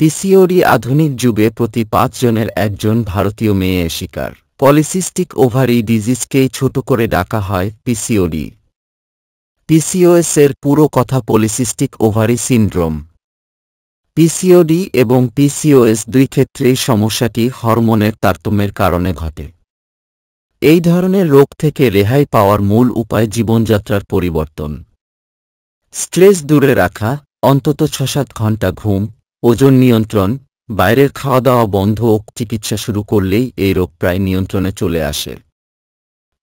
PCOD আধুনিক যুগে প্রতি ৫ জনের একজন ভারতীয় মেয়ে শিকার। পলিসিস্টিক ওভারি ডিজিজকেই ছোট করে ডাকা হয় পিসিওডি। পিসিওএস এর পুরো কথা পলিসিস্টিক ওভারি সিন্ড্রোম। পিসিওডি এবং পিসিওএস দুই ক্ষেত্রেই সমস্যাটি হরমোনের তারতম্যের কারণে ঘটে। এই ধরনের রোগ থেকে রেহাই পাওয়ার মূল উপায় জীবনযাত্রার পরিবর্তন, স্ট্রেস দূরে রাখা, অন্তত ৬-৭ ঘণ্টা ঘুম, ওজন নিয়ন্ত্রণ, বাইরের খাওয়া দাওয়া বন্ধ ও চিকিৎসা শুরু করলেই এই রোগ প্রায় নিয়ন্ত্রণে চলে আসে।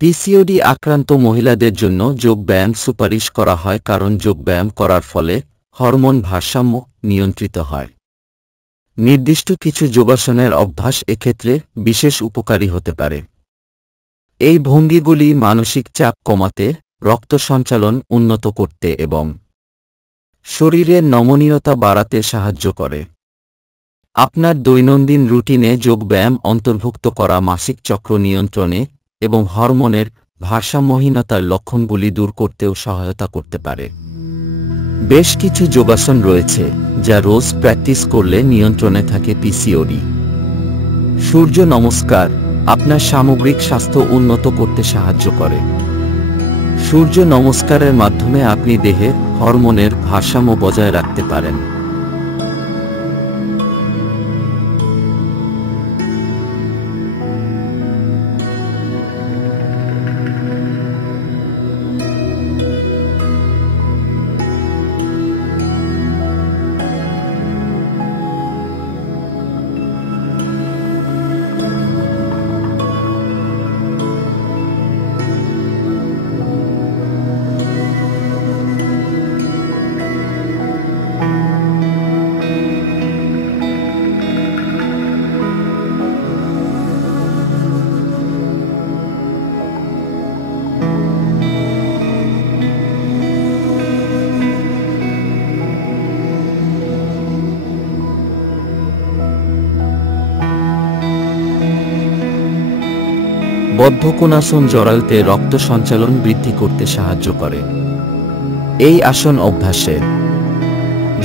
পিসিওডি আক্রান্ত মহিলাদের জন্য যোগব্যায়াম সুপারিশ করা হয় কারণ যোগব্যায়াম করার ফলে হরমোন ভারসাম্য নিয়ন্ত্রিত হয়। নির্দিষ্ট কিছু যোগাসনের অভ্যাস এক্ষেত্রে বিশেষ উপকারী হতে পারে। এই ভঙ্গিগুলি মানসিক চাপ কমাতে, রক্ত সঞ্চালন উন্নত করতে এবং শরীরের নমনীয়তা বাড়াতে সাহায্য করে। আপনার দৈনন্দিন রুটিনে যোগব্যায়াম অন্তর্ভুক্ত করা মাসিক চক্র নিয়ন্ত্রণে এবং হরমোনের ভারসাম্যহীনতার লক্ষণগুলি দূর করতেও সহায়তা করতে পারে। বেশ কিছু যোগাসন রয়েছে যা রোজ প্র্যাকটিস করলে নিয়ন্ত্রণে থাকে পিসিওডি। সূর্য নমস্কার আপনার সামগ্রিক স্বাস্থ্য উন্নত করতে সাহায্য করে। সূর্য নমস্কারের মাধ্যমে আপনি দেহে হরমোনের ভারসাম্য বজায় রাখতে পারেন। বদ্ধকোণাসন জরায়ুতে রক্ত সঞ্চালন বৃদ্ধি করতে সাহায্য করে। এই আসন অভ্যাসে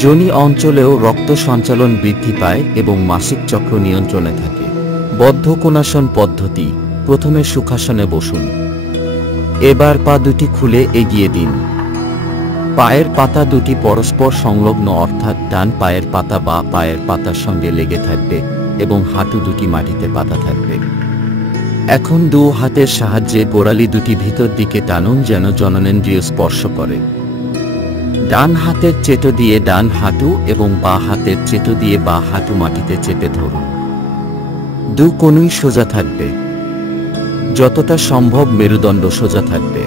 যোনি অঞ্চলেও রক্ত সঞ্চালন বৃদ্ধি পায় এবং মাসিক চক্র নিয়ন্ত্রণে থাকে। বদ্ধকোণাসন পদ্ধতি। প্রথমে সুখাসনে বসুন। এবার পা দুটি খুলে এগিয়ে দিন। পায়ের পাতা দুটি পরস্পর সংলগ্ন অর্থাৎ ডান পায়ের পাতা বা পায়ের পাতার সঙ্গে লেগে থাকবে এবং হাঁটু দুটি মাটিতে পাতা থাকবে। এখন দু হাতের সাহায্যে গোড়ালি দুটি ভিতর দিকে টানুন যেন জননেন্দ্রিয় স্পর্শ করে। ডান হাতের চেটো দিয়ে ডান হাঁটু এবং বাঁ হাতের চেটো দিয়ে বাঁ হাঁটু মাটিতে চেপে ধরুন। দু কোণই সোজা থাকবে। যতটা সম্ভব মেরুদণ্ড সোজা থাকবে।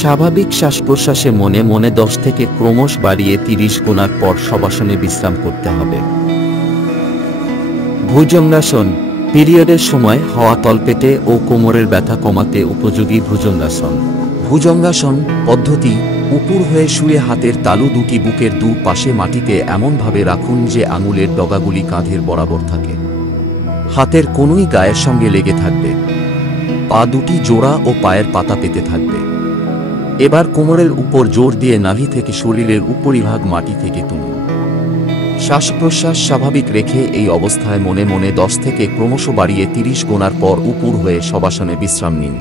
স্বাভাবিক শ্বাস প্রশ্বাসে মনে মনে 10 থেকে ক্রমশ বাড়িয়ে 30 গোনার পর শবাসনে বিশ্রাম করতে হবে। ভুজঙ্গাসন। পিরিয়ডের সময় হওয়া তলপেটে ও কোমরের ব্যথা কমাতে উপযোগী ভুজঙ্গাসন। ভুজঙ্গাসন পদ্ধতি। উপর হয়ে শুয়ে হাতের তালু দুটি বুকের দু পাশে মাটিতে এমনভাবে রাখুন যে আঙুলের ডগাগুলি কাঁধের বরাবর থাকে। হাতের কোনোই গায়ের সঙ্গে লেগে থাকবে। পা দুটি জোড়া ও পায়ের পাতা পেতে থাকবে। এবার কোমরের উপর জোর দিয়ে নাভি থেকে শরীরের উপরিভাগ মাটি থেকে তুলুন। শ্বাস প্রশ্বাস স্বাভাবিক রেখে এই অবস্থায় মনে মনে 10 থেকে ক্রমশ বাড়িয়ে 30 গোনার পর উপর হয়ে শবাসনে বিশ্রাম নিন।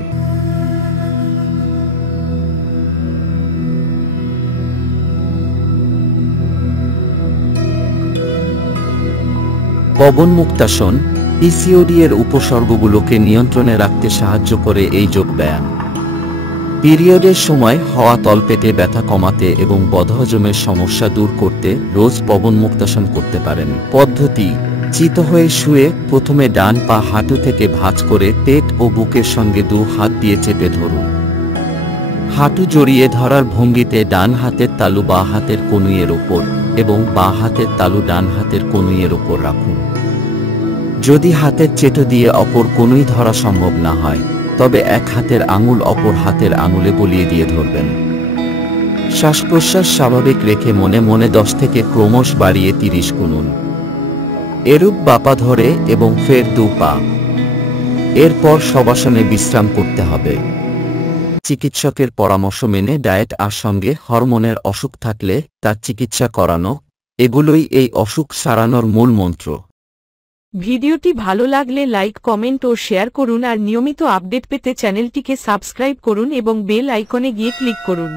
পবনমুক্তাসন। পিসিওডি এর উপসর্গগুলোকে নিয়ন্ত্রণে রাখতে সাহায্য করে এই যোগব্যায়াম। পিরিয়ডের সময় হওয়া তলপেটে ব্যথা কমাতে এবং বদহজমের সমস্যা দূর করতে রোজ পবনমুক্তাসন করতে পারেন। পদ্ধতি। চিত হয়ে শুয়ে প্রথমে ডান পা হাঁটু থেকে ভাঁজ করে পেট ও বুকের সঙ্গে দু হাত দিয়ে চেপে ধরুন। হাঁটু জড়িয়ে ধরার ভঙ্গিতে ডান হাতের তালু বাঁ হাতের কনুইয়ের ওপর এবং বাঁ হাতের তালু ডান হাতের কনুইয়ের ওপর রাখুন। যদি হাতের চেটো দিয়ে অপর কনুই ধরা সম্ভব না হয় তবে এক হাতের আঙুল অপর হাতের আঙুলে বলিয়ে দিয়ে ধরবেন। শ্বাস প্রশ্বাস স্বাভাবিক রেখে মনে মনে 10 থেকে ক্রমশ বাড়িয়ে 30 গুনুন। এরূপ বাপা ধরে এবং ফের দু পা। এরপর শবাসনে বিশ্রাম করতে হবে। চিকিৎসকের পরামর্শ মেনে ডায়েট আর সঙ্গে হরমোনের অসুখ থাকলে তার চিকিৎসা করানো এগুলোই এই অসুখ সারানোর মূল মন্ত্র। ভিডিওটি ভালো লাগলে লাইক, কমেন্ট ও শেয়ার করুন আর নিয়মিত আপডেট পেতে চ্যানেলটিকে সাবস্ক্রাইব করুন এবং বেল আইকনে গিয়ে ক্লিক করুন।